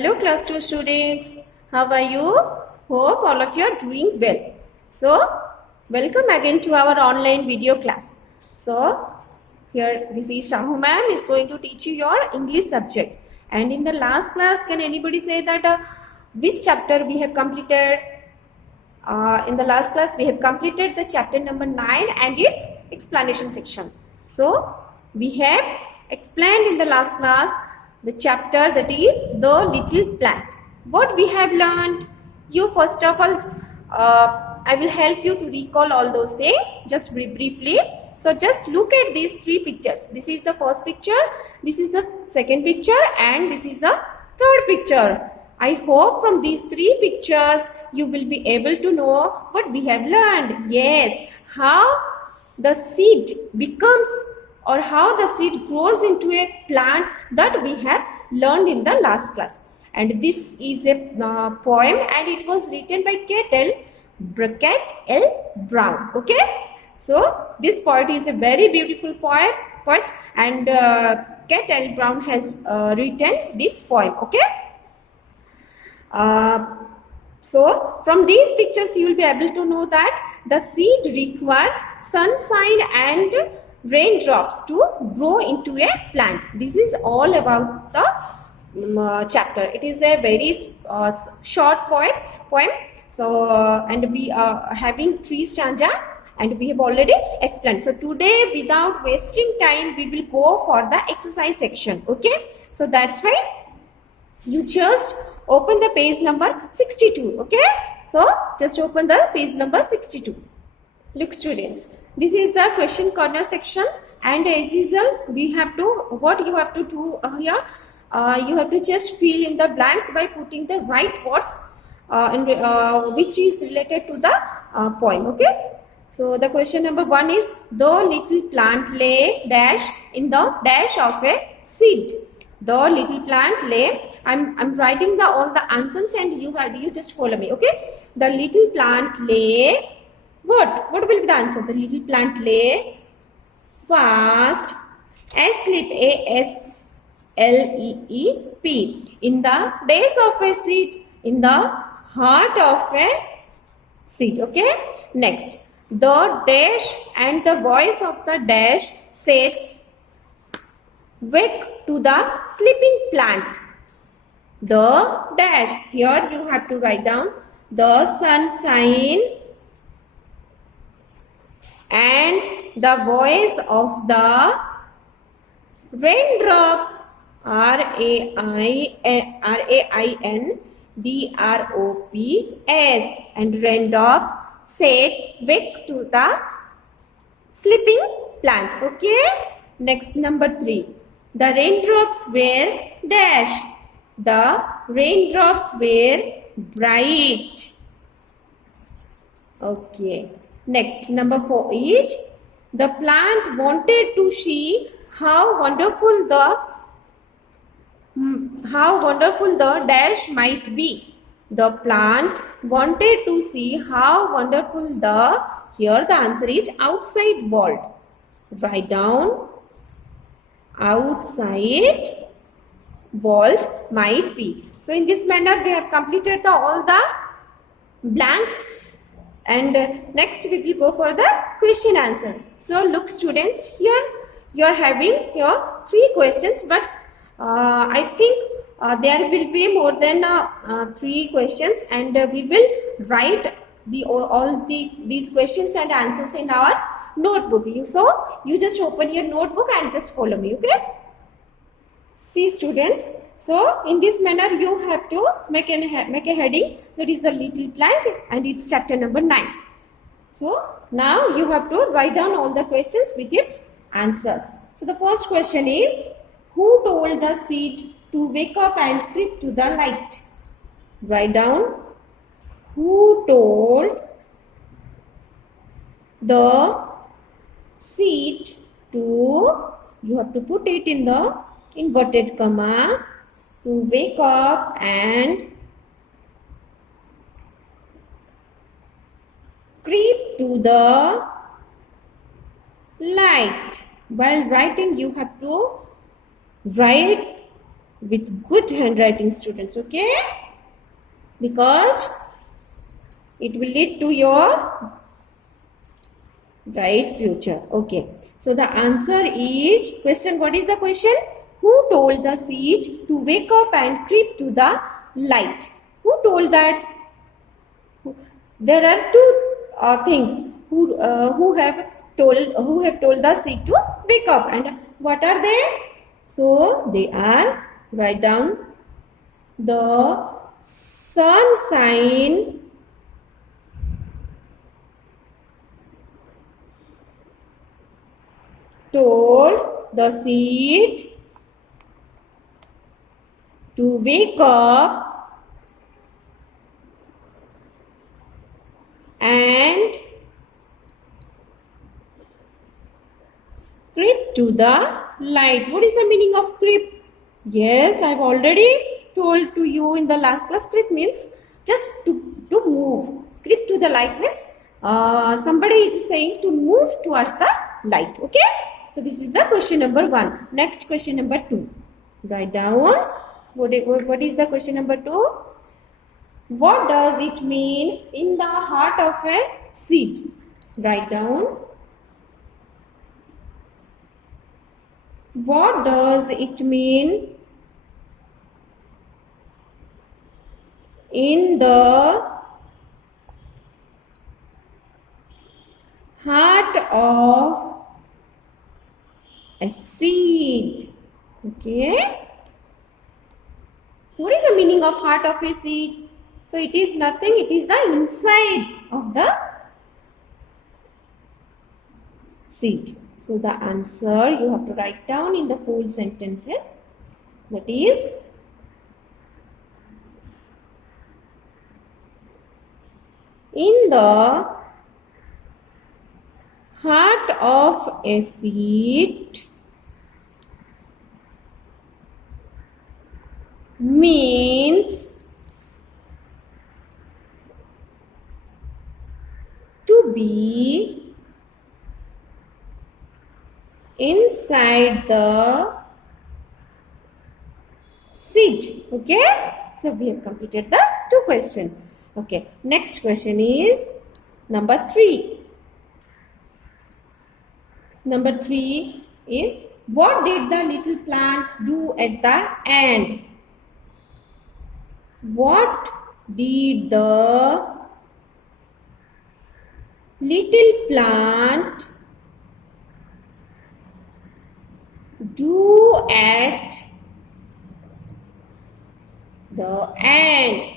Hello class 2 students, how are you? Hope all of you are doing well. So, welcome again to our online video class. So, here this is Shahu ma'am is going to teach you your English subject. And in the last class, can anybody say that which chapter we have completed? In the last class, we have completed the chapter number 9 and its explanation section. So, we have explained in the last class the chapter that is the little plant. What we have learned? You first of all, I will help you to recall all those things just briefly. So, just look at these three pictures. This is the first picture, this is the second picture, and this is the third picture. I hope from these three pictures you will be able to know what we have learned. Yes, how the seed becomes or how the seed grows into a plant that we have learned in the last class. And this is a poem and it was written by Kate L. Brown. Okay. So this poet is a very beautiful poet and Kate L. Brown has written this poem. Okay. So from these pictures you will be able to know that the seed requires sunshine and raindrops to grow into a plant. This is all about the chapter. It is a very short poem. So and we are having 3 stanza and we have already explained. So today without wasting time we will go for the exercise section. Okay. So that's why you just open the page number 62. Okay. So just open the page number 62. Look students, this is the question corner section and as usual we have to, what you have to do here, you have to just fill in the blanks by putting the right words which is related to the poem. Okay. So the question number 1 is, the little plant lay dash in the dash of a seed. The little plant lay, I'm writing the all the answers and you just follow me. Okay. The little plant lay, what will be the answer? The little plant lay fast asleep, asleep, in the days of a seed, in the heart of a seed. Okay. Next, the dash and the voice of the dash said, wake to the sleeping plant. The dash, here you have to write down the sunshine and the voice of the raindrops, raindrops, and raindrops said wake to the sleeping plant. Okay. Next, number 3. The raindrops were dash. The raindrops were bright. Okay. Next, number 4 is, the plant wanted to see how wonderful the dash might be. The plant wanted to see how wonderful the, here the answer is outside world. Write down, outside world might be. So in this manner we have completed all the blanks and next we will go for the question answer. So look students, here you are having here 3 questions, but I think there will be more than 3 questions and we will write these questions and answers in our notebook. So you just open your notebook and just follow me. Okay. See students, so in this manner you have to make a heading, that is the little plant and it's chapter number 9. So now you have to write down all the questions with its answers. So the first question is, who told the seed to wake up and creep to the light? Write down, who told the seed to, you have to put it in the inverted comma, to wake up and creep to the light. While writing you have to write with good handwriting, students. Okay, because it will lead to your bright future. Okay, so the answer is question. What is the question? Who told the seed to wake up and creep to the light? Who told that? There are two things who have told the seed to wake up, and what are they? So they are, write down, the sun sign, told the seed to wake up and creep to the light. What is the meaning of creep? Yes, I've already told to you in the last class. Creep means just to move. Creep to the light means somebody is saying to move towards the light. Okay. So this is the question number 1. Next question number 2. Write down. What is the question number 2? What does it mean in the heart of a seed? Write down. What does it mean in the heart of a seed? Okay. What is the meaning of heart of a seed? So it is nothing, it is the inside of the seed. So the answer you have to write down in the full sentences. That is, in the heart of a seed means to be inside the seed. Okay, so we have completed the 2 questions. Okay, next question is number 3. Number 3 is, what did the little plant do at the end? What did the little plant do at the end?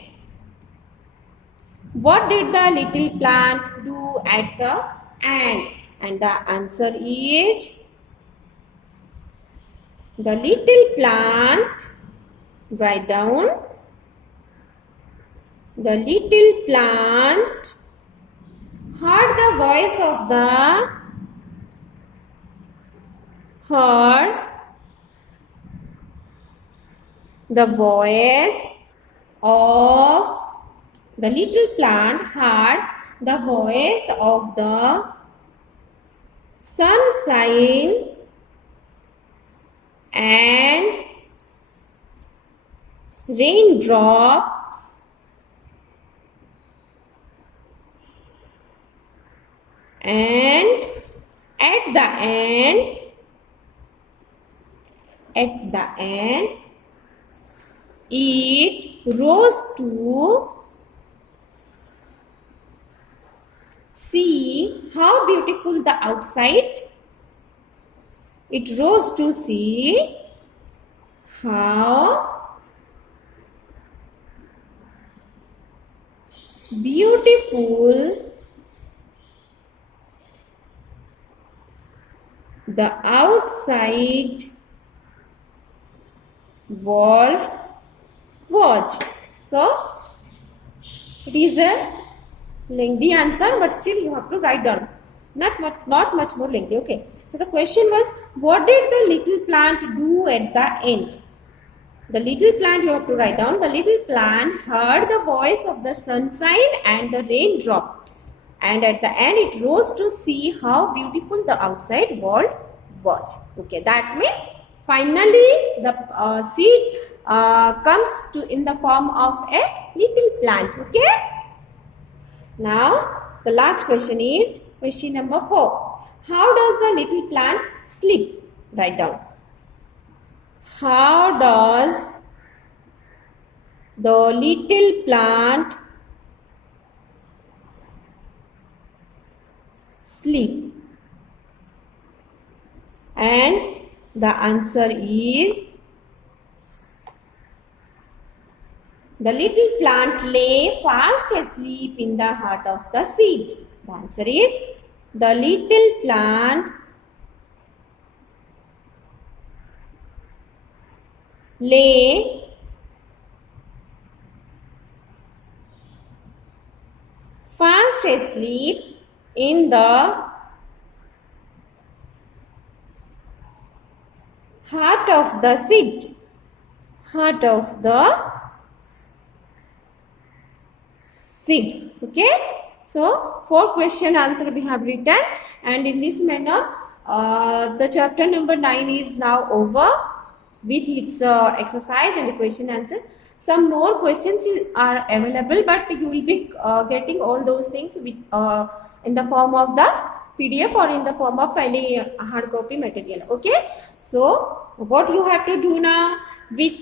What did the little plant do at the end? And the answer is, the little plant, write down, the little plant heard the voice of the little plant heard the voice of the sunshine and raindrops and at the end it rose to see how beautiful the outside. It rose to see how beautiful the outside world was. So it is a lengthy answer, but still you have to write down. Not much more lengthy. Okay. So the question was, what did the little plant do at the end? The little plant, you have to write down. The little plant heard the voice of the sunshine and the raindrop, and at the end it rose to see how beautiful the outside world was. Okay, that means finally the seed comes to in the form of a little plant. Okay. Now the last question is question number 4. How does the little plant sleep? Write down. How does the little plant sleep? And the answer is the little plant lay fast asleep in the heart of the seed. The answer is the little plant lay fast asleep in the heart of the seed. Heart of the seed. Okay. So 4 question answer we have written, and in this manner the chapter number 9 is now over with its exercise and the question answer. Some more questions are available, but you will be getting all those things with in the form of the PDF or in the form of any hard copy material. Okay. So what you have to do now, with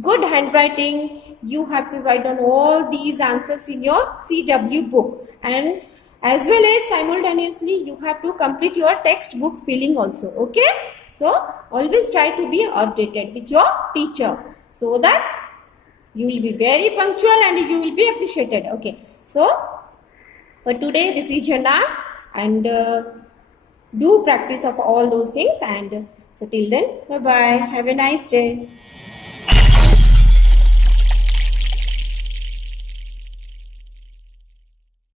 good handwriting, you have to write down all these answers in your CW book, and as well as simultaneously you have to complete your textbook filling also. Okay. So always try to be updated with your teacher so that you will be very punctual and you will be appreciated. Okay. So for today this is enough, and do practice of all those things, and so till then, bye bye, have a nice day.